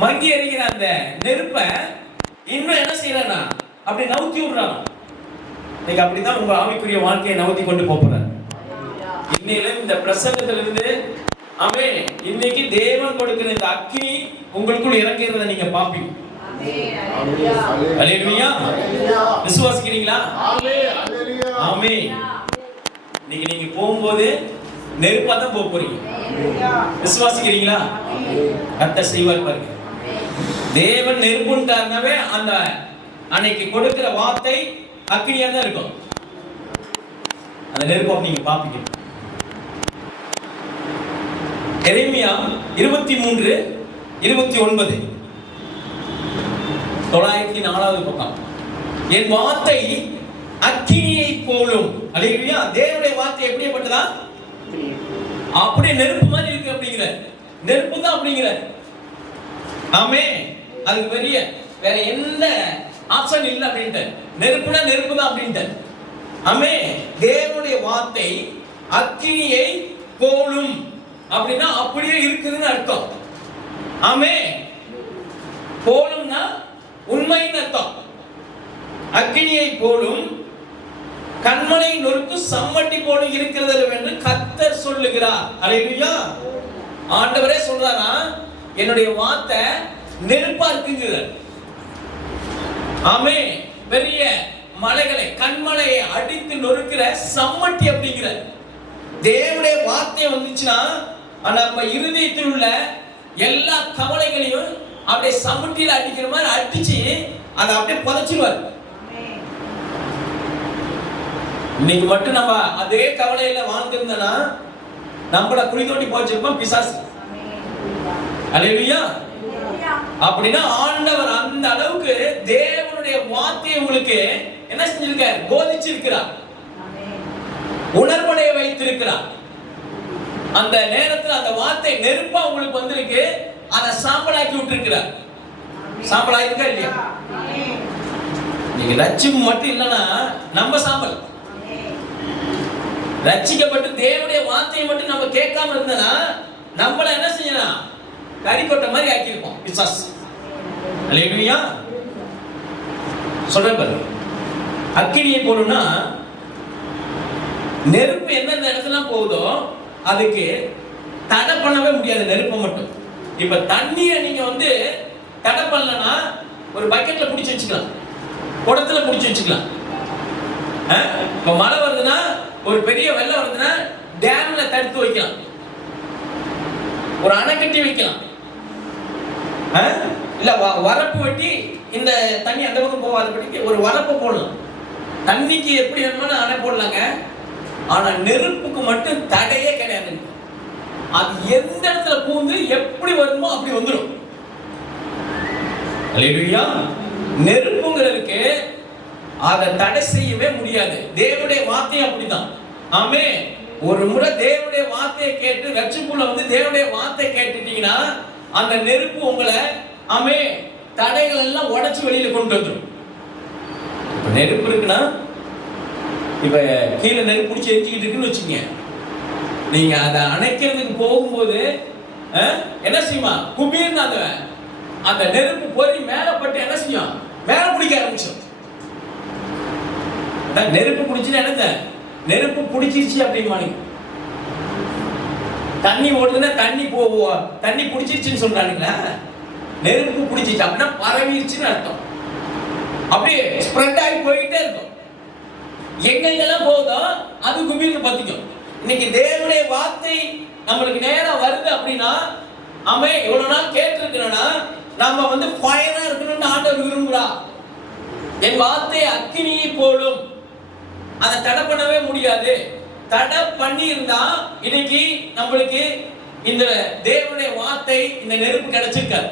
மங்கி எரிகிற அந்த நெருப்ப இன்னும் என்ன செய்யறா, அப்படி நவுத்தி விடுறான். இன்னைக்கு அப்படிதான் உங்க ஆவிக்குரிய வாழ்க்கையை நவுத்தி கொண்டு போறார். இன்னையில இந்த பிரசங்கத்திலிருந்து ஆமென், இன்னைக்கு தேவன் கொடுக்கிற இந்த அக்கினி உங்களுக்குள் இறங்குறத நீங்க பாப்பீங்க. அல்லேலூயா. விசுவாசிக்கிறீங்களா? ஆமென். இன்னைக்கு நீங்க போகும்போது நெருப்பா தான் போக போறீங்க. விசுவாசிக்கிறீங்களா? கர்த்தர் செய்வார் பாருங்க. தேவன் நெருப்புன்றாவே அந்த அன்னைக்கு கொடுக்கிற வார்த்தை அக்கினியா தான் இருக்கும். அந்த நெருப்பை நீங்க பாப்பீங்க. எரேமியா 23:29 904வது பக்கம். என் வார்த்தை அக்கினியை போலும். அல்லேலூயா. தேவனுடைய வார்த்தை எப்படிப்பட்டதா? அப்படியே நெருப்பு மாதிரி இருக்கு அப்படிங்கிற. நெருப்பு தான் அப்படிங்கிற. ஆமென். அதுக்கு வேற எந்த ஆப்ஷன் இல்லை அப்படின்ட்டு. நெருப்புனா நெருப்பு தான் அப்படின்ட்டு. ஆமென். தேவனுடைய வார்த்தை அக்கினியை போலும் அப்படின்னா அப்படியே இருக்குதுன்னு அர்த்தம். ஆமென். போலும்னா உண்மைன்னு அர்த்தம். அக்கினியை போலும் கண்மலை நொறுக்கு சம்மட்டி போல இருக்கிறது என்று கர்த்தர் சொல்லுகிறார். அல்லேலூயா. ஆண்டவரே சொல்றாரா, என்னுடைய வார்த்தை நெருப்பா இருக்குங்கிறார். ஆமென். பெரிய மலைகளை கண்மலையை அடித்து நொறுக்கிற சம்மட்டி அப்படிங்கிற தேவனுடைய வார்த்தை வந்துச்சுன்னா நம்ம இருதயத்தில் உள்ள எல்லா கவலைகளையும் அப்படியே சம்மட்டியில அடிக்கிற மாதிரி அடிச்சு அதை அப்படியே புதைச்சிருவார். இன்னைக்கு மட்டும் நம்ம அதே கவலையில வாழ்ந்திருந்தோம்னா நம்மள குழி தோண்டி போச்சிருப்போம் பிசாசு. அல்லேலூயா. அப்படின்னா ஆண்டவர் அந்த அளவுக்கு தேவனுடைய வார்த்தையை உங்களுக்கு என்ன செஞ்சிருக்கார்? போதிச்சிருக்கிறார், உணர்வடைய வைத்திருக்கிறார். அந்த நேரத்தில் அந்த வார்த்தை நெருப்பா உங்களுக்கு வந்திருக்கு, அதை சாம்பலாக்கி விட்டுருக்கிறார். சாம்பலாயிருக்கா இல்லையா? நீங்க ரட்சிப்பு மட்டும் இல்லைன்னா நம்ம சாம்பல். ரட்சிக்கப்பட்டு தேவனுடைய வார்த்தையை மட்டும் நம்ம கேட்காம இருந்தனா நம்மள என்ன செய்யலாம்? கறிக்கொட்டை மாதிரி ஆக்கியிருப்போம் பிசாசு. அல்லேலூயா. சொல்றேன் பாருங்க. அக்கினியை போலும்னா நெருப்பு எந்தெந்த இடத்துல போகுதோ அதுக்கு தடை பண்ணவே முடியாது. நெருப்பை மட்டும். இப்ப தண்ணியை நீங்க தடை பண்ணலன்னா ஒரு பக்கெட்ல பிடிச்சி வச்சுக்கலாம், குடத்துல பிடிச்சி வச்சுக்கலாம். இப்ப மழை வருதுன்னா ஒரு பெரிய வெள்ளம் வருதுன்னா டேம்ல தடுத்து வைக்கலாம், ஒரு அணை கட்டி வைக்கலாம். இல்ல வரப்பு வெட்டி இந்த தண்ணி அந்த பக்கம் போகாதபடிக்கு ஒரு வரப்பு போடலாம். தண்ணிக்கு எப்படி வேணுமோ அணை போடலாங்க. ஆனா நெருப்புக்கு மட்டும் தடையே கிடையாது. அது எந்த இடத்துல பூந்து எப்படி வருமோ அப்படி வந்துடும். அல்லேலூயா. நெருப்புங்கிறதுக்கு அதை தடை செய்யவே முடியாது. தேவனுடைய வார்த்தை அப்படிதான். ஆமென். ஒரு முறை தேவனுடைய வார்த்தையை கேட்டு ரட்சிப்புல தேவனுடைய வார்த்தை கேட்டுட்டீங்கன்னா அந்த நெருப்பு உங்களை ஆமென் தடைகள் எல்லாம் உடைச்சு வெளியில கொண்டு வந்துடும். நெருப்பு இருக்குன்னா இப்ப கீழே நெருப்பு பிடிச்சி எரிஞ்சுக்கிட்டு இருக்குன்னு வச்சுங்க, நீங்க அதை அணைக்கிறதுக்கு போகும்போது என்ன செய்யுமா? குபீர்னு அந்த நெருப்பு பொறி மேல பட்டு என்ன செய்யும்? மேல பிடிக்க ஆரம்பிச்சோம். நெருப்பு பிடிச்சுன்னு என்னங்க? நெருப்பு பிடிச்சிருச்சு அப்படிமானி. தண்ணி ஓடுதுன்னா தண்ணி பிடிச்சிருச்சுன்னு சொல்றானுங்களா? நெருப்பு பிடிச்சிச்சு அப்படின்னா பரவிருச்சுன்னு அர்த்தம். அப்படியே ஸ்ப்ரெட் ஆகி போயிட்டே இருக்கும். எங்கெங்கெல்லாம் போகுதோ அது குபீர்னு பத்திக்கும். இன்னைக்கு தேவனுடைய வார்த்தை நம்மளுக்கு நேரா வருது அப்படின்னா இவ்வளவு நாள் கேட்டிருக்கிறோம்னா நம்ம ஃபயரா இருக்கணும்னு ஆண்டவர் விரும்புறா. என் வார்த்தை அக்கினியை போலும், அதை தடை பண்ணவே முடியாது. தடை பண்ணி இருந்தா இன்னைக்கு நம்மளுக்கு இந்த தேவனுடைய வார்த்தை இந்த நெருப்பு கிடைச்சிருக்காது.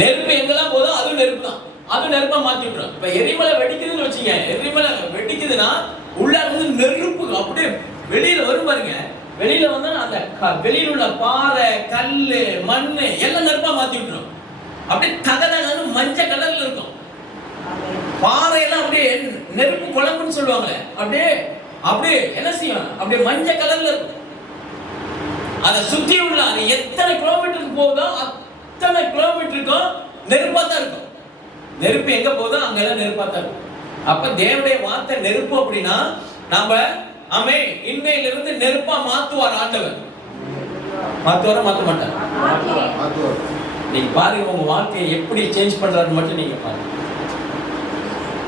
நெருப்பு எங்கெல்லாம் போதோ அது நெருப்பு தான். அது நெருப்பா மாத்தி விட்டுரும். இப்ப எரிமலை வெடிக்குதுன்னு வச்சுங்க, எரிமலை வெடிக்குதுன்னா உள்ள நெருப்பு அப்படியே வெளியில வரும் பாருங்க. வெளியில அந்த வெளியில உள்ள பாறை, கல்லு, மண்ணு எல்லாம் நெருப்பா மாத்தி விட்டுரும். அப்படியே தகதகன்னு மஞ்சள் கலர்ல இருக்கும். பாறையெல்லாம் அப்படியே நெருப்பு குழம்புன்னு சொல்லுவாங்க. அப்படியே அப்படியே என்ன செய்யும்? அப்படியே மஞ்சள் கலர்ல இருக்கும். அதை சுத்தி உள்ள அது எத்தனை கிலோமீட்டருக்கு போகுதோ அத்தனை நெருப்பா தான் இருக்கும். நெருப்பு எங்க போதோ அங்கெல்லாம் நெருப்பா தான் இருக்கும். அப்ப தேவனுடைய வார்த்தை நெருப்பு அப்படின்னா நாம ஆமே இன்னையிலிருந்து நெருப்பா மாத்துவார் ஆண்டவர். மாத்துவாரா மாத்த மாட்டார்? நீங்க பாருங்க உங்க வாழ்க்கையை எப்படி சேஞ்ச் பண்றாருன்னு மட்டும் நீங்க பாருங்க.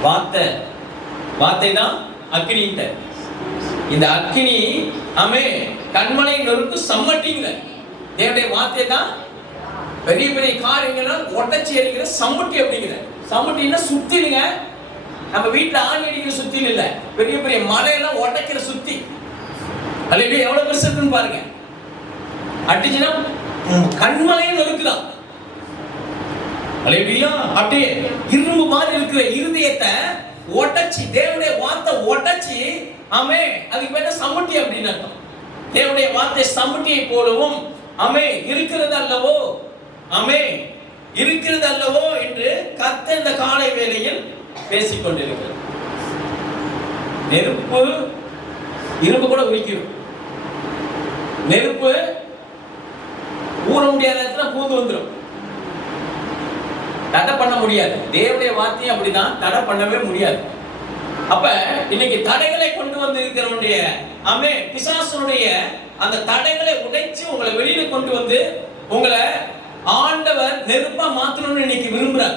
வார்த்தை தான் அக்கினிட்ட. இந்த அக்கினி ஆமே கண்மலை நொறுக்கு சம்மட்டிங்க. தேவனுடைய வார்த்தை தான் பெரிய பெரிய காரியங்களை உடைச்சி எரிக்கிற சம்மட்டி அப்படிங்கிற. சம்மட்டின்னா சுத்திலுங்க. நம்ம வீட்டுல ஆணி அடிக்கிற சுத்தில இல்ல, பெரிய பெரிய மலையெல்லாம் உடைக்கிற சுத்தி. அல்லது எவ்வளவு பெருசு இருக்குன்னு பாருங்க. அடிச்சுன்னா கண்மலையும் நொறுக்குதான். அல்லேலூயா. அப்படியே இரும்பு மாதிரி இருக்கிற இருதயத்தை உடைச்சி தேவனுடைய வார்த்தை உடைச்சி ஆமே அதுக்கு பேர் சம்மட்டி அப்படின்னு அர்த்தம். தேவனுடைய வார்த்தை சம்மட்டியை போலவும் ஆமே இருக்கிறது அல்லவோ, ஆமே இருக்கிறது அல்லவோ என்று கர்த்தர் இந்த காலை வேளையில் பேசிக் கொண்டிருக்கிறார். நெருப்பு இரும்பு கூட உரிக்கும். நெருப்பு ஊற முடியாத இடத்துல பூந்து வந்துடும். தடை பண்ண முடியாது. தேவனுடைய வார்த்தையை அப்படிதான் தடை பண்ணவே முடியாது. அப்ப இன்னைக்கு தடைகளை கொண்டு வந்து இருக்கிறவனுடைய ஆமே பிசாசனுடைய அந்த தடைகளை உடைச்சு உங்களை வெளியில கொண்டு வந்து உங்களை ஆண்டவர் நெருப்பா மாத்தணும்னு இன்னைக்கு விரும்புறார்.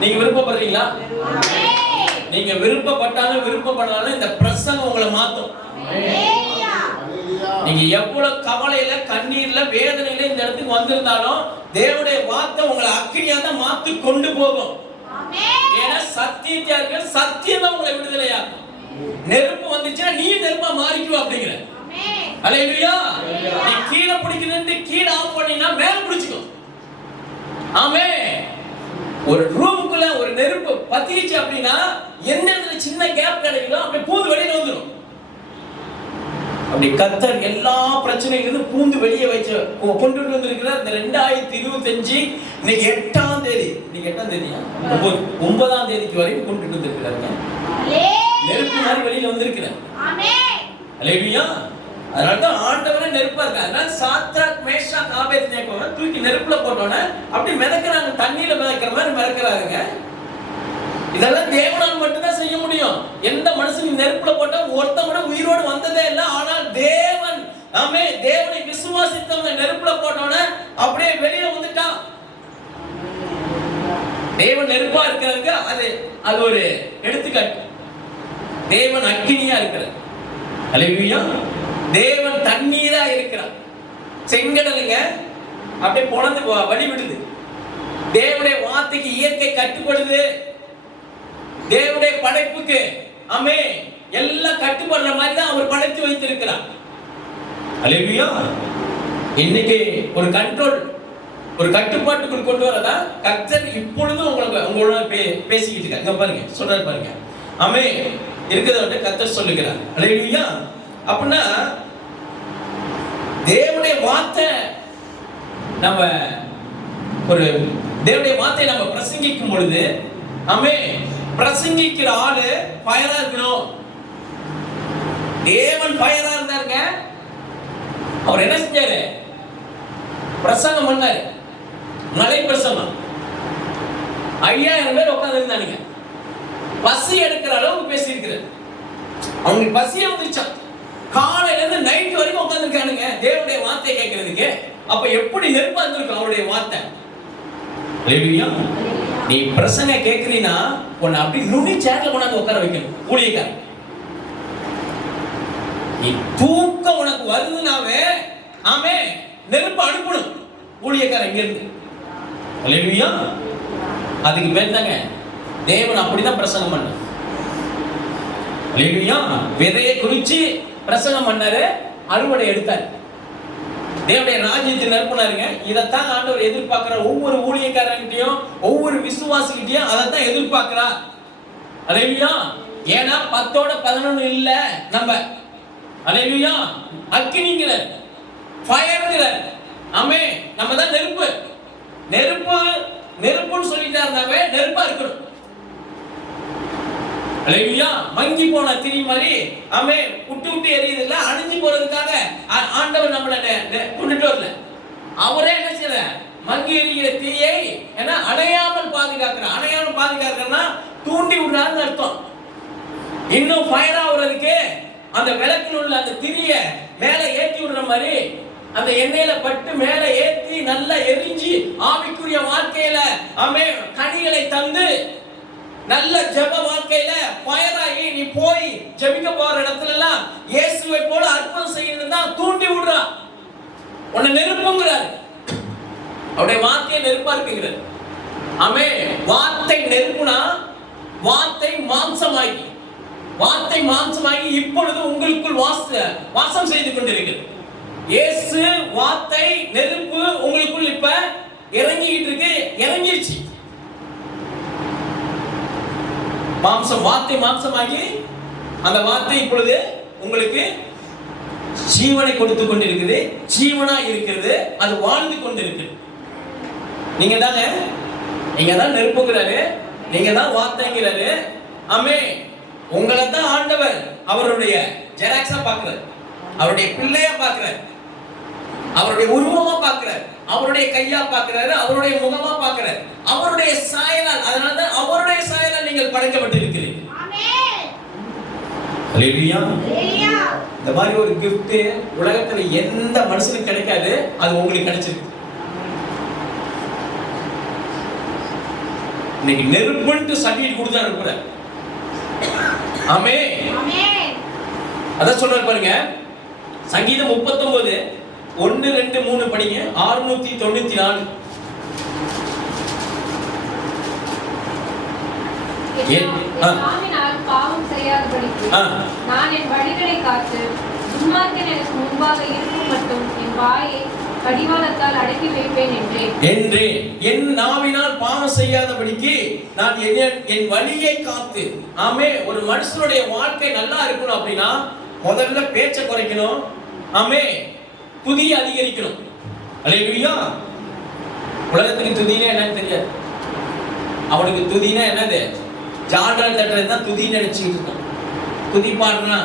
நீங்க விருப்பப்படுறீங்களா? நீங்க விருப்பப்பட்டாலும் விருப்பப்படாலும் இந்த பிரசங்கம் உங்களை மாத்தும். நீங்க எவ்வளவு கவலையில கண்ணீர்ல வேதனையில இந்த இடத்துக்கு வந்திருந்தாலும் தேவனுடைய வார்த்தை உங்களை அக்கினியா தான் மாத்தி கொண்டு போகும். ஏன்னா சத்தியத்தியார்கள் சத்தியம் தான் உங்களை விடுதலையாக்கும். நெருப்பு வந்துச்சுன்னா நீ நெருப்பா மாறிக்குவ அப்படிங்கிற. அல்லேலூயா. நீ கீழே பிடிக்குதுன்னு கீழே ஆஃப் பண்ணினா மேல பிடிச்சுக்கும். ஆமென். ஒரு ரூமுக்குள்ள ஒரு நெருப்பு பத்திச்சு அப்படின்னா எந்த இடத்துல சின்ன கேப் கிடைக்குதோ அப்படியே பூந்து வெளியில வந்துடும். அப்படி கர்த்தர் எல்லா பிரச்சனைகளும் பூந்து வெளியே வச்சு கொண்டு வந்திருக்கிறார். இந்த 2025 இன்னைக்கு 8ஆம் தேதி. இன்னைக்கு 8ஆம் தேதியா? 9ஆம் தேதிக்கு வரைக்கும் கொண்டு வந்திருக்கிறாருங்க. நெருப்பு மாதிரி வெளியில வந்திருக்கிறார். அல்லேலூயா. அதனாலதான் ஆண்டவரே நெருப்பா இருக்காரு. அதனால சாத்ராக் மேஷாக் ஆபேத்நேகோவை தூக்கி நெருப்புல போட்டோன்னே அப்படி மிதக்கிறாங்க. தண்ணியில மிதக்கிற மாதிரி மிதக்கிறாருங்க. இதெல்லாம் தேவனால் மட்டும்தான் செய்ய முடியும். எந்த மனுஷன் நெருப்புல போட்டா ஒருத்தன் கூட உயிரோடு வந்ததே இல்லை. ஆனால் தேவன் நாமே தேவனை விசுவாசித்தவங்க நெருப்புல போட்டோன்னே அப்படியே வெளியில வந்துட்டான். தேவன் நெருப்பா இருக்கிறதுக்கு அது ஒரு எடுத்துக்காட்டு. தேவன் அக்கினியா இருக்கிறார். அல்லேலூயா. தேவன் தண்ணீரா இருக்கிறார். செங்கடலுங்க அப்படியே பொளந்து வழி விடுது. தேவனுடைய வார்த்தைக்கு இயற்கை கட்டுப்படுது. தேவனுடைய படைப்புக்கு ஆமே எல்லாம் கட்டுப்படுற மாதிரி தான் அவர் படைத்து வைத்திருக்கிறார். அல்லேலூயா. இன்னைக்கு ஒரு கண்ட்ரோல் ஒரு கட்டுப்பாட்டுக்குள் கொண்டு வரதா கர்த்தர் இப்பொழுதும் உங்களோட பேசிக்கிட்டு இருக்காங்க. இங்க பாருங்க சொல்றாரு பாருங்க. ஆமே இருக்கிறத கர்த்தர் சொல்லுகிறார். அல்லேலூயா. அப்படின்னா தேவனுடைய வார்த்தை நம்ம ஒரு தேவனுடைய வார்த்தை நம்ம பிரசங்கிக்கும் பொழுது ஆமே பிரசங்கிக்கிற ஆளு ஃபயரா இருக்கணும். தேவன் ஃபயரா இருந்தாருங்க. அவர் என்ன செஞ்சாரு? பிரசங்கம் பண்ணாரு. மலை பிரசங்கம். 5000 பேர் உட்கார்ந்து இருந்தானுங்க. பசி எடுக்கிற அளவுக்கு பேசி இருக்கிறார். அவங்களுக்கு பசியே வந்துருச்சான். காலையில இருந்து நைட் வரைக்கும் உட்கார்ந்துருக்கானுங்க தேவனுடைய வார்த்தை கேட்கறதுக்கு. அப்ப எப்படி நெருப்பா இருந்திருக்கும் அவருடைய வார்த்தை. அல்லேலூயா. நீ பிரசங்க கேட்கிறீனா உன்னை அப்படி நுனி சேர்ல கொண்டாந்து உட்கார வைக்கணும். ஊழியக்காரன் நீ தூக்கம் உனக்கு வருதுனாவே ஆமே நெருப்பு அனுப்பணும் ஊழியக்காரன் இங்க இருந்து. அல்லேலூயா. அதுக்கு பேர் தாங்க தேவன் அப்படிதான் பிரசங்கம் பண்ண. அல்லேலூயா. விதையை குறிச்சு பிரசங்கம் பண்ணாரு, அறுவடை எடுத்தாரு. தேவனுடைய ராஜ்யத்தில் நிரப்புனாருங்க. இதைத்தான் ஆண்டவர் எதிர்பார்க்கிறார். ஒவ்வொரு ஊழியக்காரங்கிட்டையும் ஒவ்வொரு விசுவாசிகிட்டையும் அதைத்தான் எதிர்பார்க்கிறார். அல்லேலூயா. ஏன்னா 10ஓட 11 இல்ல நம்ம. அல்லேலூயா. அக்கினிங்கிற ஃபயர்ங்கிற ஆமே நம்ம தான் நெருப்பு. நெருப்புன்னு சொல்லிட்டாருனாவே நெருப்பா இருக்கணும். அல்லேலூயா. மங்கி போன திரி மாதிரி ஆமே விட்டு எரியுது இல்ல, அழிஞ்சு போறதுக்காக ஆண்டவர் நம்மள கொண்டுட்டு வரல. அவரே என்ன செய்யற மங்கி எரிகிற தீயை ஏன்னா அணையாமல் பாதுகாக்கிறார். அணையாமல் பாதுகாக்கிறன்னா தூண்டி விடுறான்னு அர்த்தம். இன்னும் ஃபயர் ஆகுறதுக்கு அந்த விளக்கில் உள்ள அந்த திரிய மேல ஏற்றி விடுற மாதிரி அந்த எண்ணெயில பட்டு மேல ஏற்றி நல்லா எரிஞ்சு ஆவிக்குரிய வாழ்க்கையில கனிகளை தந்து நல்ல ஜெப வாழ்க்கையில ஃபயராகி நீ போய் ஜெபிக்க போற இடத்துல எல்லாம் இயேசுவை போல அர்ப்பணம் செய்யணும்னா தூண்டி விடுறா. உன்னை நெருப்புங்கிறார். அவருடைய வார்த்தையை நெருப்பா இருக்குங்கிறார். வார்த்தை நெருப்புனா வார்த்தை மாம்சமாகி, வார்த்தை மாம்சமாகி இப்பொழுது உங்களுக்குள் வாசம் செய்து கொண்டிருக்கிறது. இயேசு வார்த்தை நெருப்பு உங்களுக்குள் இப்ப இறங்கிட்டு இருக்கு, இறங்கிருச்சு. மாம்சம், வார்த்தை மாம்சமாகி அந்த வார்த்தை இப்பொழுது உங்களுக்கு ஜீவனை கொடுத்து கொண்டிருக்குது, ஜீவனா இருக்கிறது, அது வாழ்ந்து கொண்டிருக்கிறது. நீங்க தான் நெருப்புங்கிறாரு, நீங்க தான் வார்த்தைங்கிறாரு. உங்களை தான் ஆண்டவர் அவருடைய ஜெராக்ஸா பார்க்கிறார், அவருடைய பிள்ளையா பார்க்கிறார், அவருடைய உருவமா பார்க்கிறார், அவருடைய கையா பார்க்கிறாரு, அவருடைய முகமா பார்க்கிறார், அவருடைய சாயலால். அதனாலதான் அவருடைய சாயலால் நீங்கள் படைக்கப்பட்டிருக்கிறீர்கள். ஹல்லேலூயா. இந்த மாதிரி ஒரு gift உலகத்துல எந்த மனுஷனுக்கு கிடைக்காது, அது உங்களுக்கு கிடைச்சிருக்கு. இன்னைக்கு நெருப்புன்னு சர்டிஃபிகேட் கொடுத்து அனுப்புற. ஆமென். அத சொல்றாரு பாருங்க, சங்கீதம் 39 1 2 3 படிங்க. 694. பாவம் செய்யாதபடிக்கு நான் என் வழிகளை காத்து துன்மார்க்கன் எனக்கு முன்பாக இருக்கும் மட்டும் என் வாயை கடிவாளத்தால் அடக்கி வைப்பேன் என்றேன். என் நாவினால் பாவம் செய்யாதபடிக்கு நான் என் வழியை காத்து. ஒரு மனுஷனுடைய வாழ்க்கை நல்லா இருக்கணும் அப்படின்னா முதல்ல பேச்சை குறைக்கணும், துதியை அதிகரிக்கணும். அல்லேலூயா. உலகத்துக்கு துதினா என்னன்னு தெரியாது. அவனுக்கு துதினா என்னது? ஜால்ரா தட்டுறது தான் துதின்னு நினைச்சிட்டு இருக்கான். துதி பாடுறா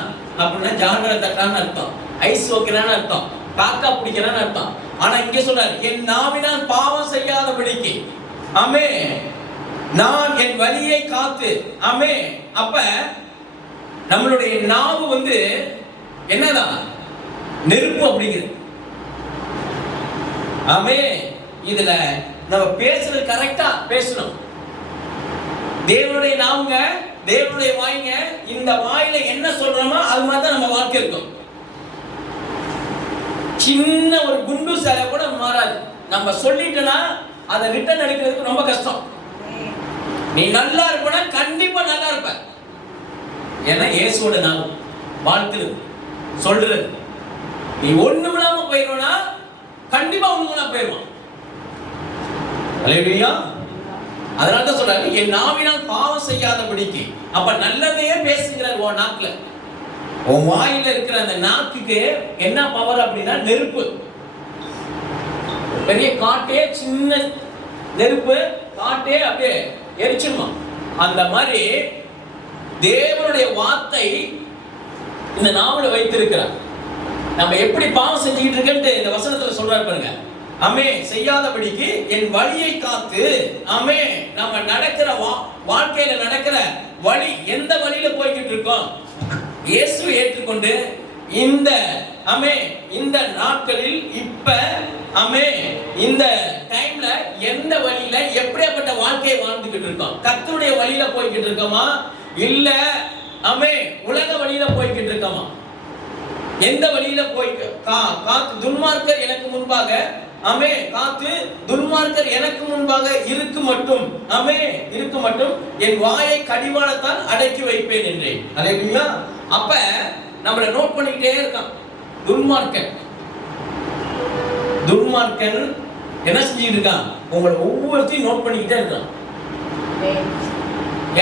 அப்படின்னா ஜால்ரா தட்டுறான்னு அர்த்தம், ஐஸ் வைக்கிறான்னு அர்த்தம், காக்கா பிடிக்கிறான்னு அர்த்தம். ஆனா இங்க சொல்றாரு, என் நாவினால் பாவம் செய்யாதபடிக்கு நான் என் வழியை காத்து. அப்ப நம்மளுடைய நாவு என்னதான் நெருப்பு அப்படிங்கிறது. இதுல நம்ம பேசுறது கரெக்டா பேசணும். தேவனுடைய நாவுங்க, தேவனுடைய வாய்ங்க, இந்த வாயில என்ன சொல்றோமோ அது மாதிரி தான் நம்ம வாழ்க்கை இருக்கும். சின்ன ஒரு குண்டு சிலை கூட மாறாது. நம்ம சொல்லிட்டோம்னா அதை ரிட்டர்ன் எடுக்கிறதுக்கு ரொம்ப கஷ்டம். நீ நல்லா இருப்பனா கண்டிப்பா நல்லா இருப்ப. ஏன்னா இயேசுவோட நாவு வாழ்த்துறது சொல்றது. நீ ஒண்ணுமில்லாம போயிடுவனா கண்டிப்பா ஒண்ணுமில்லாம போயிடுவான். அல்லேலூயா. அதனாலதான் சொல்றாரு, என் நாவினால் பாவம் செய்யாதபடிக்கு. அப்ப நல்லதையே பேசுகிறார் உன் நாக்குல. உன் வாயில இருக்கிற அந்த நாக்குக்கு என்ன பவர் அப்படின்னா நெருப்பு. பெரிய காட்டே சின்ன நெருப்பு காட்டே அப்படியே எரிச்சிருமா. அந்த மாதிரி தேவனுடைய வார்த்தை இந்த நாவல வைத்திருக்கிறார். நம்ம எப்படி பாவம் செஞ்சுக்கிட்டு இருக்கேன்னு இந்த வசனத்துல சொல்றாரு பாருங்க. செய்யாதபடிக்கு என் வழியை காத்து. நம்ம நடக்கிற வாழ்க்கையில நடக்கிற வழி, எந்த வழியில போய்கிட்டு இருக்கோம், இயேசுவை ஏற்றுக்கொண்டு இந்த இந்த நாட்களில் இப்ப இந்த டைம்ல எந்த வழியில எப்படிப்பட்ட வாழ்க்கையை வாழ்ந்துகிட்டு இருக்கோம்? கர்த்தருடைய வழியில போய்கிட்டு இருக்கோமா, இல்ல உலக வழியில போய்கிட்டு இருக்கோமா? எந்த வழியில போய் காத்து துன்மார்க்கர் எனக்கு முன்பாக காத்து துன்மார்க்கர் எனக்கு முன்பாக இருக்கு மட்டும் இருக்கு மட்டும் என் வாயை கடிவாளத்தால் அடக்கி வைப்பேன் என்றேன். அல்லேலூயா. அப்ப நம்மள நோட் பண்ணிக்கிட்டே இருக்கான் துன்மார்க்கன். துன்மார்க்கன் என்ன செஞ்சிட்டு இருக்கான்? உங்களை ஒவ்வொருத்தையும் நோட் பண்ணிக்கிட்டே இருக்கான்.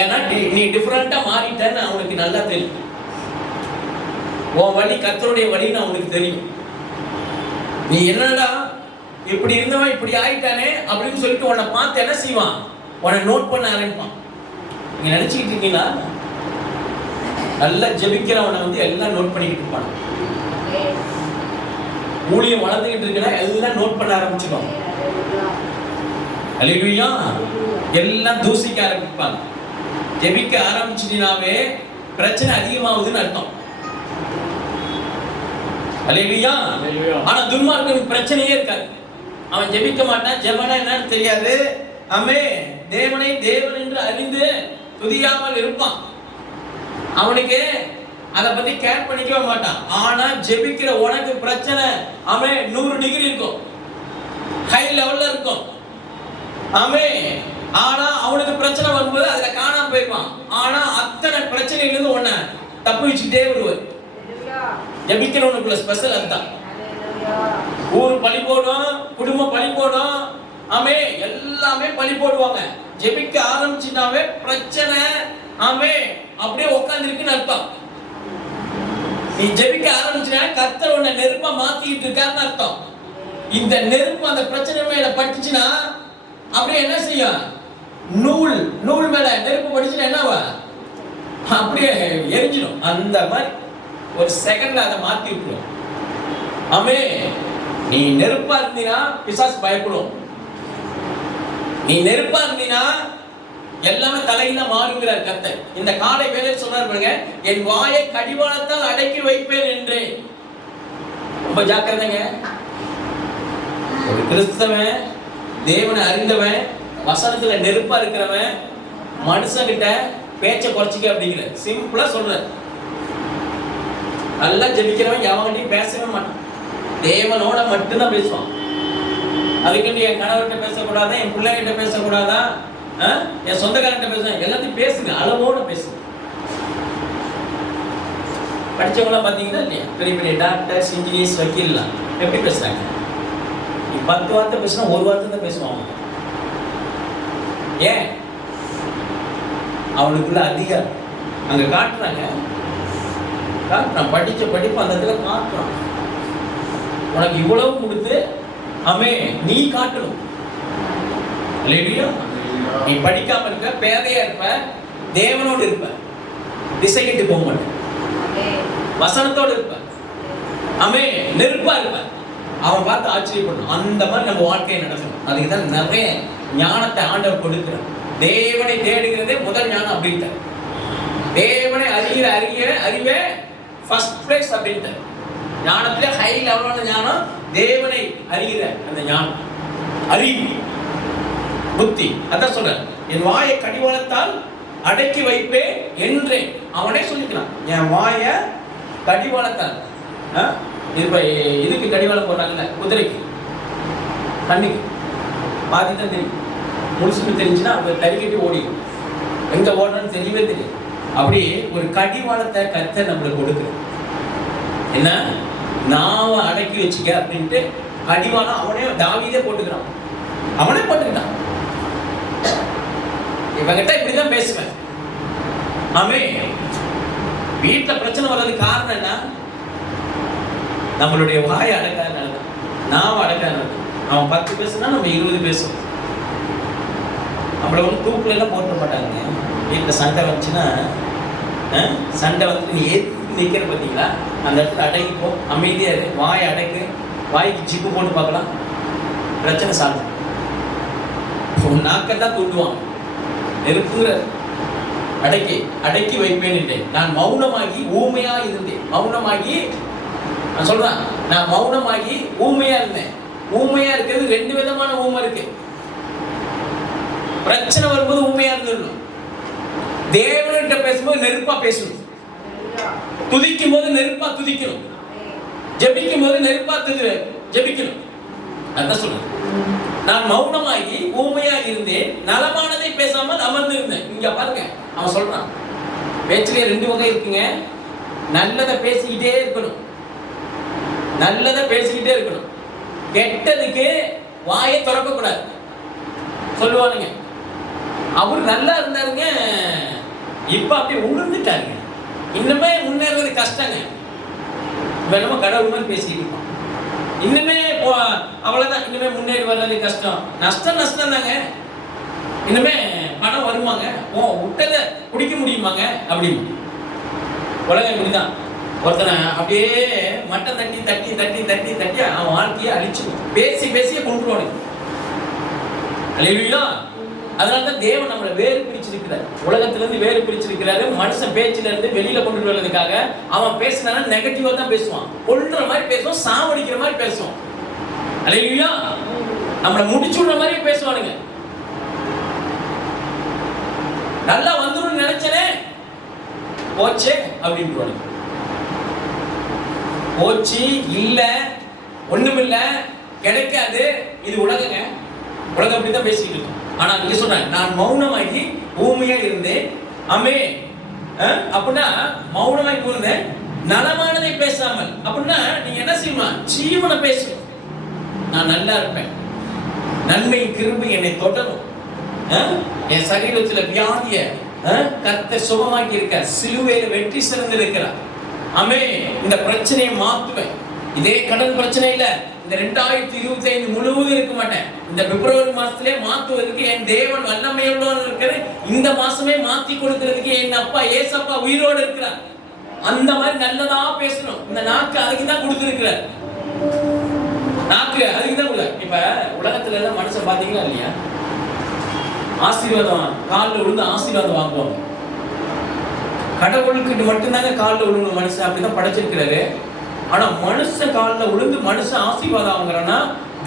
ஏன்னா நீ டிஃபரெண்டா மாறிட்டேன்னு அவனுக்கு நல்லா தெரியும். உன் வழி கர்த்தருடைய வழின்னு அவனுக்கு தெரியும். நீ என்னடா இப்படி இருந்தவன் இப்படி ஆயிட்டானே அப்படின்னு சொல்லிட்டு உன்னை பார்த்து என்ன செய்வான்? உன்னை நோட் பண்ண ஆரம்பிப்பான். நீங்க நினைச்சுக்கிட்டு இருக்கீங்களா? நல்லா ஜெபிக்கிறவனை எல்லாம் நோட் பண்ணிக்கிட்டு இருப்பான். ஊழியம் வளர்ந்துகிட்டு இருக்குன்னா எல்லாம் நோட் பண்ண ஆரம்பிச்சிடும். அல்லேலூயா. எல்லாம் தூசிக்க ஆரம்பிப்பாங்க. ஜெபிக்க ஆரம்பிச்சிட்டீனாவே பிரச்சனை அதிகமாகுதுன்னு அர்த்தம். அல்லேலூயா. ஆனா துன்மார்க்கனுக்கு பிரச்சனையே இருக்காது. அவன் ஜெபிக்க மாட்டான். ஜெபனா என்னன்னு தெரியாது. அவன் தேவனை தேவன் என்று அறிந்து துதியாமல் இருப்பான். அவனுக்கு அதை பத்தி கேர் பண்ணிக்கவே மாட்டான். ஆனா ஜெபிக்கிற உனக்கு பிரச்சனை அவன் 100 டிகிரி இருக்கும், ஹை லெவல்ல இருக்கும். அவன் ஆனா அவனுக்கு பிரச்சனை வரும்போது அதுல காணாம போயிருவான். ஆனா அத்தனை பிரச்சனையில இருந்து உன்னை தப்பு வச்சுக்கிட்டே வருவார். ஜெபிக்கிறவனுக்குள்ள ஸ்பெஷல் அதுதான். ஊர் பழி போடும், குடும்பம் பழி போடும், ஆமே எல்லாமே பழி போடுவாங்க. ஜெபிக்க ஆரம்பிச்சுட்டாவே பிரச்சனை ஆமே அப்படியே உட்கார்ந்து இருக்குன்னு அர்த்தம். நீ ஜெபிக்க ஆரம்பிச்சுனா கர்த்தர் உன்னை நெருப்பா மாத்திக்கிட்டு இருக்காருன்னு அர்த்தம். இந்த நெருப்பு அந்த பிரச்சனை மேல பட்டுச்சுன்னா அப்படியே என்ன செய்யும்? நூல் மேல நெருப்பு பட்டுச்சுன்னா என்னவா? அப்படியே எரிஞ்சிடும். அந்த மாதிரி ஒரு செகண்ட்ல அதை மாத்தி விட்டுரும். ஆமே நீ நெருப்பா இருந்தீனா பிசாசு பயப்படும். நீ நெருப்பா இருந்தீனா எல்லாமே தலையில மாறுங்கிறார் கர்த்தர். இந்த காலை வேளையில் சொன்னார் பாருங்க, என் வாயை கடிவாளத்தால் அடக்கி வைப்பேன் என்று. ரொம்ப ஜாக்கிரதைங்க. ஒரு கிறிஸ்தவன், தேவனை அறிந்தவன், வசனத்துல நெருப்பா இருக்கிறவன் மனுஷங்கிட்ட பேச்சை குறைச்சிக்க அப்படிங்கிற சிம்பிளா சொல்ற. நல்லா ஜெபிக்கிறவன் எவன்கிட்டையும் பேசவே மாட்டான். தேவனோட மட்டும்தான் பேசுவான். அதுக்கு என் கணவர்கிட்ட பேசக்கூடாதா, என் பிள்ளைகிட்ட பேசக்கூடாதா, என் சொந்தக்காரன்ட்ட பேசுவேன், எல்லாத்தையும் பேசுங்க, அளவோட பேசுங்க. படிச்சவங்களாம் பார்த்தீங்கன்னா இல்லையா, பெரிய பெரிய டாக்டர்ஸ், இன்ஜினியர்ஸ், வக்கீல்லாம் எப்படி பேசுறாங்க? நீ 10 வார்த்தை பேசினா 1 வார்த்தை தான் பேசுவாங்க. ஏன்? அவனுக்குள்ள அதிகாரம் அங்க காட்டுறாங்க. படிச்ச படிப்பு அந்த இடத்துல காட்டுறான். உனக்கு இவ்வளவு கொடுத்து அமே நீ காட்டணும். அல்லேலூயா. நீ படிக்காம இருக்க, பேதையா இருப்ப, தேவனோடு இருப்ப, திசை கெட்டு போக மாட்ட, வசனத்தோடு இருப்ப, அமே நெருப்பா இருப்ப. அவன் பார்த்து ஆச்சரியப்படணும். அந்த மாதிரி நம்ம வாழ்க்கையை நடக்கணும். அதுக்கு தான் நிறைய ஞானத்தை ஆண்டவர் கொடுக்கிறார். தேவனை தேடுகிறதே முதல் ஞானம் அப்படின்ட்டு, தேவனை அறிவே ஃபர்ஸ்ட் பிளேஸ் அப்படின்ட்டு. ஞானத்திலே ஹை லெவலான ஞானம் தேவனை அறிகிற அந்த ஞானம், அறிவு, புத்தி. அதான் சொல்ற, என் வாயை கடிவாளத்தால் அடக்கி வைப்பேன் என்று அவனே சொல்லிக்கிறான். என் வாயை கடிவாளத்தால், இதுக்கு கடிவாளம் போடுறாங்கல்ல, குதிரைக்கு, தண்ணிக்கு பாதி தான் தெரியும், முழுசுக்கு தெரிஞ்சுன்னா அவங்க தறி கட்டி ஓடிடும். எங்க ஓடுறன்னு தெரியவே தெரியும். அப்படி ஒரு கடிவாளத்தை கர்த்தர் நம்மளுக்கு கொடுக்குறேன். என்ன, நாவை அடக்கி வச்சுக்க அப்படின்ட்டு கடிவாளம் அவனே தாவீதே போட்டுக்கிறான். அவனே போட்டுக்கிட்டான். இவங்கிட்ட இப்படிதான் பேசுவேன். ஆமே வீட்டுல பிரச்சனை வர்றதுக்கு காரணம் என்ன? நம்மளுடைய வாயை அடக்காதனால, நாவை அடக்காதனால. அவன் 10 பேசுனா நம்ம 20 பேசுவோம். நம்மள வந்து தூக்குல எல்லாம் போட்ட மாட்டாங்க. வீட்டில் சண்டை வந்துச்சுன்னா, சண்டை வந்து நீ எதுக்கு நிற்கிற பார்த்தீங்களா, அந்த இடத்துல அடங்கிப்போ, அமைதியாக இரு, வாயை அடக்கு, வாய்க்கு ஜிப்பு போட்டு பார்க்கலாம், பிரச்சனை சால்வ். உன் நாக்கத்தான் தூண்டுவான். நெருப்புங்கிற அடக்கி வைப்பேன் என்றேன். நான் மௌனமாகி ஊமையா இருந்தேன். மௌனமாகி நான் சொல்றேன், நான் மௌனமாகி ஊமையா இருந்தேன். ஊமையா இருக்கிறது 2 விதமான ஊமை இருக்கு. பிரச்சனை வரும்போது ஊமையா இருந்துடணும். தேவன்கிட்ட பேசும்போது நெருப்பா பேசணும். துதிக்கும் போது நெருப்பா துதிக்கணும். ஜெபிக்கும் போது நெருப்பா ஜெபிக்கணும். அதான் சொல்றேன், நான் மௌனமாகி ஊமையா இருந்தேன், நலமானதை பேசாமல் அமர்ந்து இருந்தேன். இங்க பாருங்க, அவன் சொல்றான், பேச்சிலே 2 வகை இருக்குங்க. நல்லதை பேசிக்கிட்டே இருக்கணும், நல்லதை பேசிக்கிட்டே இருக்கணும். கெட்டதுக்கு வாயை திறக்க கூடாது சொல்லுவானுங்க. அவர் நல்லா இருந்தாருங்க, இப்ப அப்படி உணர்ந்துட்டாருங்க. இன்னுமே முன்னேறது கஷ்டங்க. வேணுமோ கடவுள் மாதிரி பேசிக்கிட்டு இருப்பான். இன்னுமே அவ்வளவுதான், இன்னுமே முன்னேறி வர்றது கஷ்டம். நஷ்டம் தாங்க. இன்னுமே பணம் வருமாங்க, விட்டதை குடிக்க முடியுமாங்க அப்படின்னு. உலகம் இப்படிதான். ஒருத்தனை அப்படியே மட்டம் தட்டி தட்டி தட்டி தட்டி தட்டி அவன் வாழ்க்கையை அழிச்சு பேசி பேசியே கொண்டுருவானு. அல்லேலூயா. அதனாலதான் தேவன் நம்மளை வேறு பிரிச்சிருக்கிறார், உலகத்திலிருந்து வேறு பிரிச்சிருக்கிறாரு. மனுஷன் பேச்சுல இருந்து வெளியில கொண்டு வர்றதுக்காக அவன் பேசினா நெகட்டிவா தான் பேசுவான், கொல்ற மாதிரி பேசுவான், சாவடிக்கிற மாதிரி பேசுவான். அல்லேலூயா. நம்மளை முடிச்சுடுற மாதிரி பேசுவானுங்க. நல்லா வந்துடும் நினைச்சனே போச்சே அப்படின்னு போச்சு, இல்ல ஒண்ணுமில்ல, கிடைக்காது. இது உலகங்க, உலகம் அப்படித்தான் பேசிக்கிட்டு இருக்கும். ஆனா இங்க சொல்றேன், நான் மௌனமாகி ஊமையா இருந்தேன். ஆமே. அப்படின்னா மௌனமாகி இருந்தேன், நலமானதை பேசாமல். அப்படின்னா நீங்க என்ன செய்யணும்? ஜீவனை பேசணும். நான் நல்லா இருப்பேன், நன்மை கிருபை என்னை தொடரும், என் சரீரத்தில் வியாதிய கர்த்தர் சுகமாக்கி இருக்க, சிலுவையில வெற்றி சிறந்து இருக்கிறார். ஆமே. இந்த பிரச்சனையை மாத்துவேன். இதே கடன் பிரச்சனை இல்ல, இந்த 2025 முழுவதும் இருக்க மாட்டேன். இந்த பிப்ரவரி மாசத்திலே மாத்துவதற்கு என் தேவன் வல்லமையுள்ளவர் இருக்கிற, இந்த மாசமே மாத்தி கொடுக்கிறதுக்கு என் அப்பா ஏசப்பா உயிரோடு இருக்கிறார். அந்த மாதிரி நல்லதா பேசணும். இந்த நாக்கு அதுக்கு தான் கொடுத்திருக்கிறார். நாக்கு அதுக்கு தான் உள்ள. இப்ப உலகத்துல எல்லாம் மனுஷன் பாத்தீங்களா இல்லையா, ஆசீர்வாதம் காலில் விழுந்து ஆசீர்வாதம் வாங்குவாங்க. கடவுளுக்கு மட்டும்தாங்க காலில் விழுந்து மனுஷன் அப்படிதான் படைச்சிருக்கிறாரு. ஆனா மனுஷன் காலில் விழுந்து மனுஷன் ஆசீர்வாதம் வாங்குறான்னா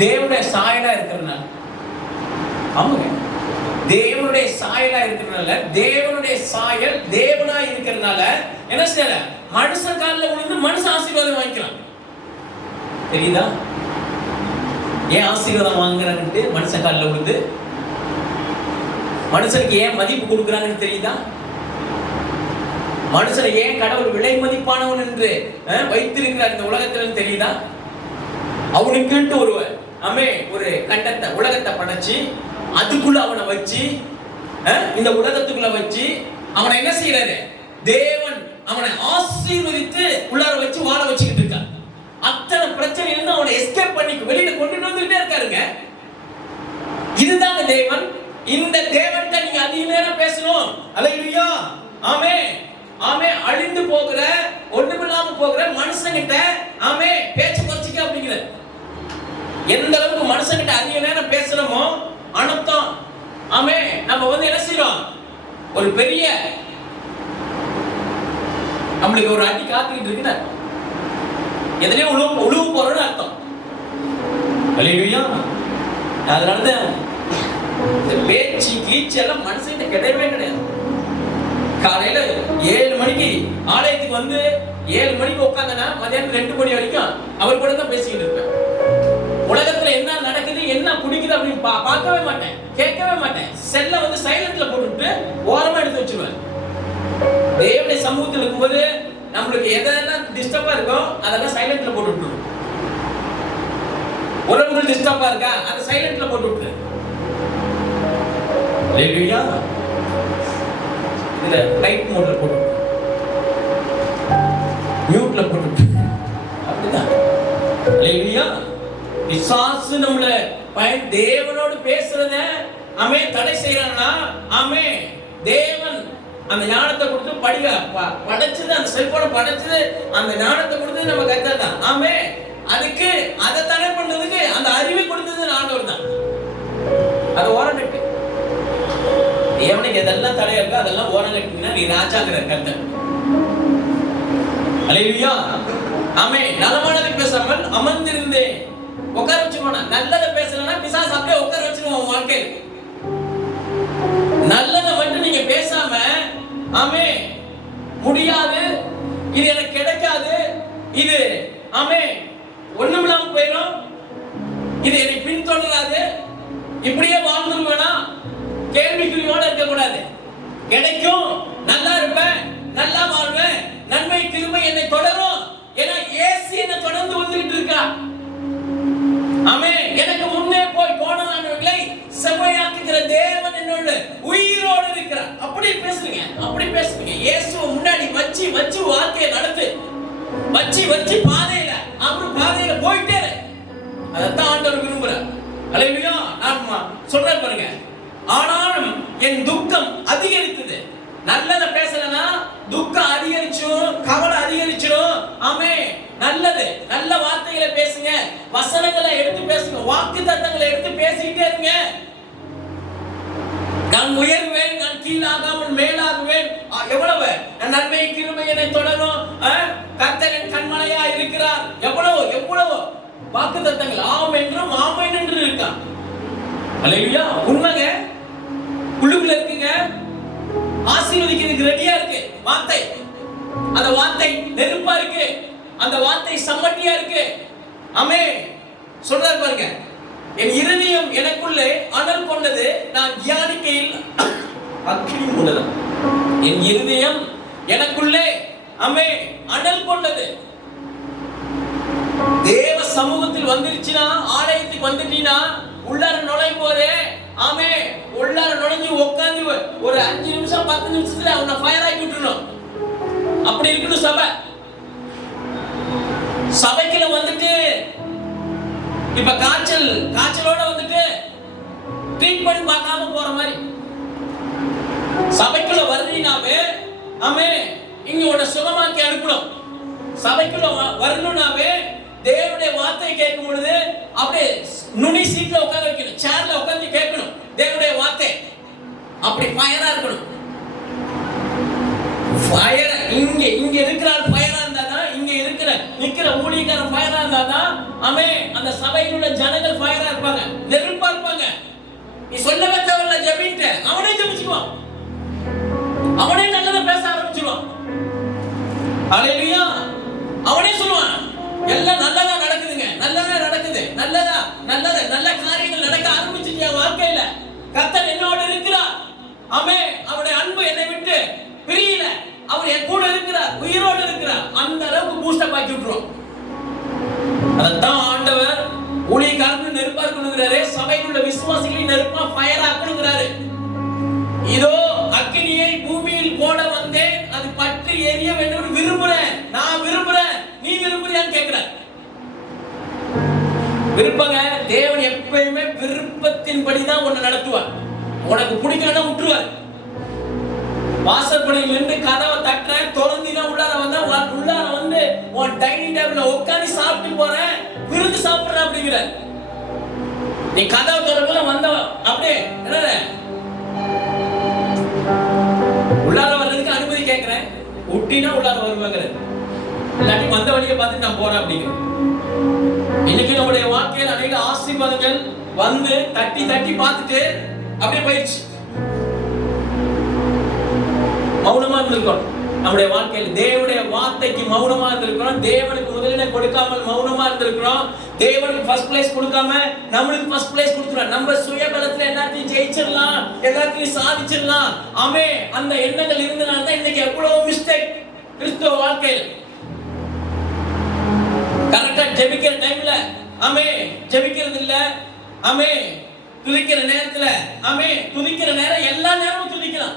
தேவனுடைய சாயலா இருக்கிறதுனால. ஆமாங்க, தேவனுடைய சாயலா இருக்கிறதுனால, தேவனுடைய சாயல் தேவனா இருக்கிறதுனால என்ன செய்யற, மனுஷன் காலில் விழுந்து மனுஷன் ஆசீர்வாதம் வாங்கிக்கலாம். தெரியுதா ஏன் ஆசீர்வாதம் வாங்குறாங்கன்ட்டு? மனுஷன் காலில் விழுந்து மனுஷனுக்கு ஏன் மதிப்பு கொடுக்குறாங்கன்னு தெரியுதா? மனுஷனை ஏன் கடவுள் விலை மதிப்பானவன் என்று வைத்திருக்கிறார் இந்த உலகத்துல தெரியுதா? அவனுக்குன்ட்டு ஒரு கட்டத்தை உலகத்தை படைச்சு அதுக்குள்ள அவனை வச்சு, இந்த உலகத்துக்குள்ள வச்சு அவனை என்ன செய்யறாரு? தேவன் அவனை ஆசீர்வதித்து உள்ளார வச்சு வாழ வச்சுக்கிட்டு இருக்கான். அத்தனை பிரச்சனையிலிருந்து அவனை எஸ்கேப் பண்ணி வெளியில கொண்டுட்டு வந்துகிட்டே இருக்காருங்க. இதுதாங்க தேவன். இந்த தேவன்கிட்ட நீங்க அதிக நேரம் பேசணும். அல்லேலூயா. ஆமே. ஆமே. அழிந்து போகிற, ஒண்ணுமில்லாம போகிற மனுஷங்கிட்ட ஆமே பேச்சு குறைச்சிக்க அப்படிங்கிற. எந்த அளவுக்கு மனுஷங்கிட்ட அதிக நேரம் பேசுறோமோ அனுத்தம். ஆமே. நம்ம என்ன செய்யறோம்? ஒரு பெரிய நம்மளுக்கு ஒரு அடி காத்துக்கிட்டு இருக்குன்னு அர்த்தம். எதுலயும் உழுவு போறோம்னு அர்த்தம். அல்லேலூயா. அதனாலதான் இந்த பேச்சு கீச்சு எல்லாம் மனுஷன் கிடையவே கிடையாது. காலையில 7 மணிக்கு ஆலயத்துக்கு வந்து 7 மணிக்கு உட்காந்தனா மதியானம் 2 மணி வரைக்கும் அவர் கூட தான் பேசிக்கிட்டு இருப்பேன். உலகத்துல என்ன நடக்குது, என்ன குடிக்குது அப்படின்னு பார்க்கவே மாட்டேன், கேட்கவே மாட்டேன். செல்ல சைலண்ட்ல போட்டுட்டு ஓரமா எடுத்து வச்சிருவேன். தேவனுடைய சமூகத்தில் இருக்கும்போது நம்மளுக்கு எதெல்லாம் டிஸ்டர்பா இருக்கோ அதெல்லாம் சைலண்ட்ல போட்டு விட்டுருவோம். உறவுகள் டிஸ்டர்பா இருக்கா, அதை சைலண்ட்ல போட்டு விட்டுரு. அல்லேலூயா. இதுல லைட் மோட்ல போட்டு மியூட்ல போட்டு அப்படிதான். அல்லேலூயா. பிசாசு நம்மள தேவனோடு பேசுறத ஆமே தடை செய்யறானா, ஆமே தேவன் அந்த ஞானத்தை கொடுத்து படைச்சது, அந்த செல்போனை படைச்சது, அந்த ஞானத்தை கொடுத்தது நம்ம கர்த்தர் தான். ஆமே. அதுக்கு அதை தடை பண்றதுக்கு அந்த அறிவை கொடுத்தது ஆண்டவர் தான். அது ஓரம் கட்டு. தேவனுக்கு எதெல்லாம் தடையா இருக்கோ அதெல்லாம் ஓரம் கட்டினா நீ ராஜாங்கிற கர்த்தர். அல்லேலூயா. ஆமே. நலமானதை பேசாமல் அமர்ந்திருந்தேன். உட்கார வச்சுக்கோனா. நல்லதை பேசலன்னா பிசாசு அப்படியே உட்கார வச்சிருவோம் வாழ்க்கையில். நல்லதை மட்டும் நீங்க பேசாம ஆமே முடியாது, இது எனக்கு கிடைக்காது, இது ஆமே ஒண்ணுமில்லாம போயிடும், இது என்னை பின்தொடராது, இப்படியே வாழ்ந்துருவேனா கேள்விக்குறியோட இருக்கக்கூடாது. கிடைக்கும், நல்லா இருப்பேன், நல்லா வாழ்வேன், நன்மை கிருபை என்னை தொடரும். ஏன்னா இயேசு என்னை தொடர்ந்து வந்துகிட்டு இருக்கா. ஆமே. எனக்கு முன்னே போய் கோணலானவர்களை செவ்வையாக்குகிற தேவன் என்னோட உயிரோடு இருக்கிறார். அப்படி பேசுறீங்க, அப்படி பேசுறீங்க. இயேசுவை முன்னாடி வச்சு வச்சு வார்த்தையை நடத்து, வச்சு வச்சு பாதையில அவர் பாதையில போயிட்டே. அதான் ஆண்டவர் விரும்புறார். அல்லேலூயா. நான் சொல்றேன் பாருங்க. ஆனாலும் என் துக்கம் அதிகரித்தது. நல்லத பேசலனா துக்கம் அதிகரிச்சும், கவலை அதிகரிச்சிடும், ஆமே, நல்லது, நல்ல வார்த்தைகளை பேசுங்க, வசனங்களை எடுத்து பேசுங்க, வாக்கு தத்தங்களை எடுத்து பேசிக்கிட்டே இருங்க. நான் உயர்வேன், நான் கீழாகாமல் மேலாகுவேன். எவ்வளவு நன்மை கிருபை என்னை தொடரும், கர்த்தர் என் கண்மலையா இருக்கிறார். எவ்வளவு எவ்வளவு வாக்கு தத்தங்கள் ஆம் என்றும் ஆமென் என்று இருக்கான். அல்லேலூயா. உண்மைங்க, உள்ளுக்குள்ள இருக்குங்க, ஆசீர்வதிக்கிறதுக்கு ரெடியா இருக்கு வார்த்தை. அந்த வார்த்தை நெருப்பா இருக்கு, அந்த வார்த்தை சம்மட்டியா இருக்கு. ஆமென். சொல்றாரு பாருங்க, என் இருதயம் எனக்குள்ளே அனல் கொண்டது, நான் தியானிக்கையில் அக்கினி மூண்டது. என் இருதயம் எனக்குள்ளே ஆமென் அனல் கொண்டது. தேவ சமூகத்தில் வந்துருச்சுனா, ஆலயத்துக்கு வந்துட்டீனா, உள்ளார நுழையும் போதே ஆமென் உள்ளார நுழைஞ்சு உட்கார்ந்து ஒரு 5 நிமிஷம் 10 நிமிஷத்துல அவனை ஃபயர் ஆக்கி விட்டுறணும். அப்படி இருக்கணும் சபை. சபைக்குள்ள வந்துட்டு இப்ப காய்ச்சலோட வந்துட்டு ட்ரீட்மெண்ட் பார்க்காம போற மாதிரி, சபைக்குள்ள வர்றீனாவே ஆமே இங்க உன்னை சுகமாக்கி அனுப்பணும். சபைக்குள்ள வரணும்னாவே தேவனுடைய வார்த்தையை கேட்கும் பொழுது அப்படியே நுனி சீட்ல உட்கார்ந்து வைக்கணும், சேர்ல உட்கார்ந்து கேட்கணும் தேவனுடைய வார்த்தை. அப்படி ஃபயரா இருக்கணும். ஃபயர் இங்க இருக்கிறார் ஃபயரா இருந்தாதான், இங்க இருக்கிற நிக்கிற ஊழியக்காரன் ஃபயரா இருந்தாதான் ஆமே அந்த சபையில் உள்ள ஜனங்கள் ஃபயரா இருப்பாங்க, நெருப்பா இருப்பாங்க. நீ சொல்லவே தேவையில்ல, ஜெபிட்டு அவனே ஜெபிச்சுவான், அவனே நல்லதா பேச ஆரம்பிச்சுவான். அல்லேலூயா. அவனே சொல்லுவான், எல்லாம் நல்லதா நடக்குதுங்க, நல்லதா நடக்குது, நல்லதா நல்லது நல்ல காரியங்கள் நடக்க ஆரம்பிச்சிட்டியா வாழ்க்கையில. கர்த்தர் என்னோட இருக்கிறார். ஆமே, அவருடைய அன்பு என்னை விட்டு பிரியல, அவர் என் கூட இருக்கிறார், உயிரோடு இருக்கிறார். அந்த அளவுக்கு பூஸ்டப் ஆக்கி விட்டுரும். அதான் ஆண்டவர் ஊழியக்காரர்கள் நெருப்பா இருக்கணுங்கிறாரு, சபையில் உள்ள விசுவாசிகளின் நெருப்பா ஃபயர் ஆக்கணுங்கிறாரு. இதோ அக்கினியை பூமியில் போட வந்தேன், அது பற்றி எரிய வேண்டும் விரும்புறேன். நான் விரும்புறேன், நீ விரும்புறியான்னு கேட்கிறேன். விருப்பங்க, தேவன் எப்பயுமே விருப்பத்தின்படிதான் உன்னை நடத்துவார். உனக்கு பிடிக்கலன்னா விட்டுருவார். வாசற்படியில் நின்று கதவை தட்டுற, திறந்துதான் உள்ளார வந்தா, உள்ளார வந்து உன் டைனிங் டேபிள்ல உட்காந்து சாப்பிட்டு போறேன், விருந்து சாப்பிடுற அப்படிங்கிற. நீ கதவை திறப்புல வந்த அப்படியே என்ன உள்ளார வர்றதுக்கு அனுமதி கேட்கிறேன், ஒட்டினா உள்ளார வருவாங்கிறது, இல்லாட்டி வந்த வழியை பார்த்து நான் போறேன் அப்படிங்கிறேன். இன்னைக்கு நம்முடைய வாழ்க்கையில் அநேக ஆசீர்வாதங்கள் வந்து தட்டி தட்டி பார்த்துட்டு அப்படியே போயிடுச்சு. மௌனமா இருந்திருக்கோம் நம்முடைய வாழ்க்கையில். தேவனுடைய வார்த்தைக்கு மௌனமா இருந்திருக்கிறோம். தேவனுக்கு முதலிடம் கொடுக்காமல் மௌனமா இருந்திருக்கிறோம். தேவனுக்கு ஃபர்ஸ்ட் பிளேஸ் கொடுக்காம நம்மளுக்கு ஃபர்ஸ்ட் பிளேஸ் கொடுத்துறோம். நம்ம சுய பலத்துல எல்லாத்தையும் ஜெயிச்சிடலாம், எல்லாத்தையும் சாதிச்சிடலாம். ஆமே, அந்த எண்ணங்கள் இருந்தனால தான் இன்னைக்கு எவ்வளவு மிஸ்டேக் கிறிஸ்துவ வாழ்க்கையில். கரெக்டா ஜெபிக்கிற டைம்ல ஆமே ஜெபிக்கிறது இல்ல, ஆமே துதிக்கிற நேரத்துல ஆமே துதிக்கிற நேரம் எல்லா நேரமும் துதிக்கலாம்.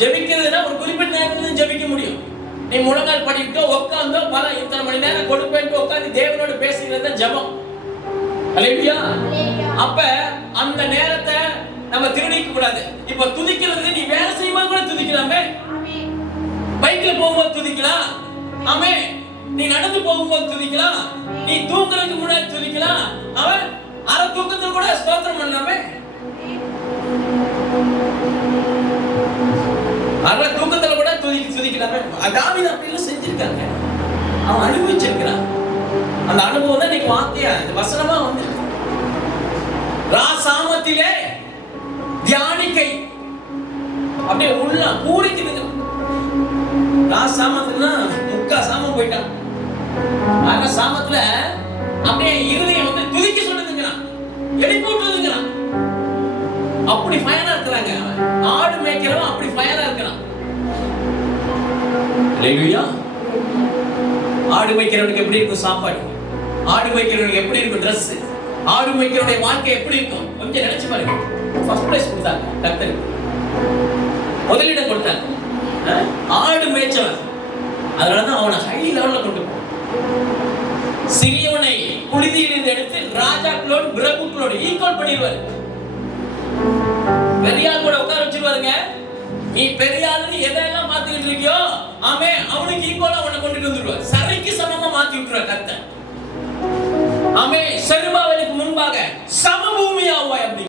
ஜெபிக்கிறதுனா ஒரு குறிப்பிட்ட நேரத்துல ஜெபிக்க முடியும். நீ முழங்கால் படிக்கிட்டோ உட்கார்ந்தோ பல இத்தனை மணி நேரம் கொடுப்பேன் உட்கார்ந்து தேவனோட பேசுகிறது தான் ஜெபம். அல்லேலூயா. அப்ப அந்த நேரத்தை நம்ம திருடிக்க கூடாது. இப்ப துதிக்கிறது நீ வேலை செய்யும்போது கூட துதிக்கலாமே, பைக்ல போகும்போது துதிக்கலாம், ஆமே நீ நடந்து போகும்போது துதிக்கலாம், நீ தூங்குறதுக்கு முன்னாடி துதிக்கலாம், அவன் அரை தூக்கத்தில் கூட ஸ்தோத்திரம் பண்ணலாமே. அரை தூக்கத்துல கூட துதிக்கலாமே. தாவீது அப்படிலாம் செஞ்சிருக்காங்க, அவன் அனுபவிச்சிருக்கிறான். அந்த அனுபவம் தான் நீங்க வார்த்தையா இந்த வசனமா வந்து ராசாமத்திலே தியானிக்கை அப்படியே உள்ள பூரிக்குதுங்க. ராசாமத்துனா முக்கா சாமம் போயிட்டான். அந்த சாமத்துல அப்படியே இருதயம் வந்து துதிக்க சொல்லுதுங்கிறான், எழுப்பி விட்டுறதுங்கிறான். அப்படி ஃபயரா இருக்கிறாங்க. ஆடு மேய்க்கிறவன் அப்படி ஃபயரா இருக்கிறான். அல்லேலூயா. ஆடு மேய்க்கிறவனுக்கு எப்படி இருக்கும் சாப்பாடு, ஆடு மேய்க்கிறவனுக்கு எப்படி இருக்கும் ட்ரெஸ், ஆடு மேய்க்கிறவனுடைய வாழ்க்கை எப்படி இருக்கும் கொஞ்சம் நினைச்சு பாருங்க. ஃபர்ஸ்ட் பிளேஸ் கொடுத்தாங்க கர்த்தருக்கு, முதலிடம் கொடுத்தாங்க. ஆடு மேய்ச்சவன், அதனாலதான் அவனை ஹை லெவல்ல கொண்டு போ. சிறியவனை புழுதியில் எடுத்து ராஜாக்களோடு பிரபுக்களோடு ஈக்குவல் பண்ணிடுவாரு. பெரியார் கூட உட்கார வச்சிருவாருங்க. நீ பெரிய ஆளுன்னு எதெல்லாம் மாத்திட்டு இருக்கியோ ஆமே அவனுக்கு ஈக்குவலா உன்னை கொண்டுட்டு வந்துடுவார். சரிக்கு சமமா மாத்தி விட்டுருவார் கர்த்தர். ஆமே செருபாபேலுக்கு முன்பாக சமபூமியாவாய் அப்படி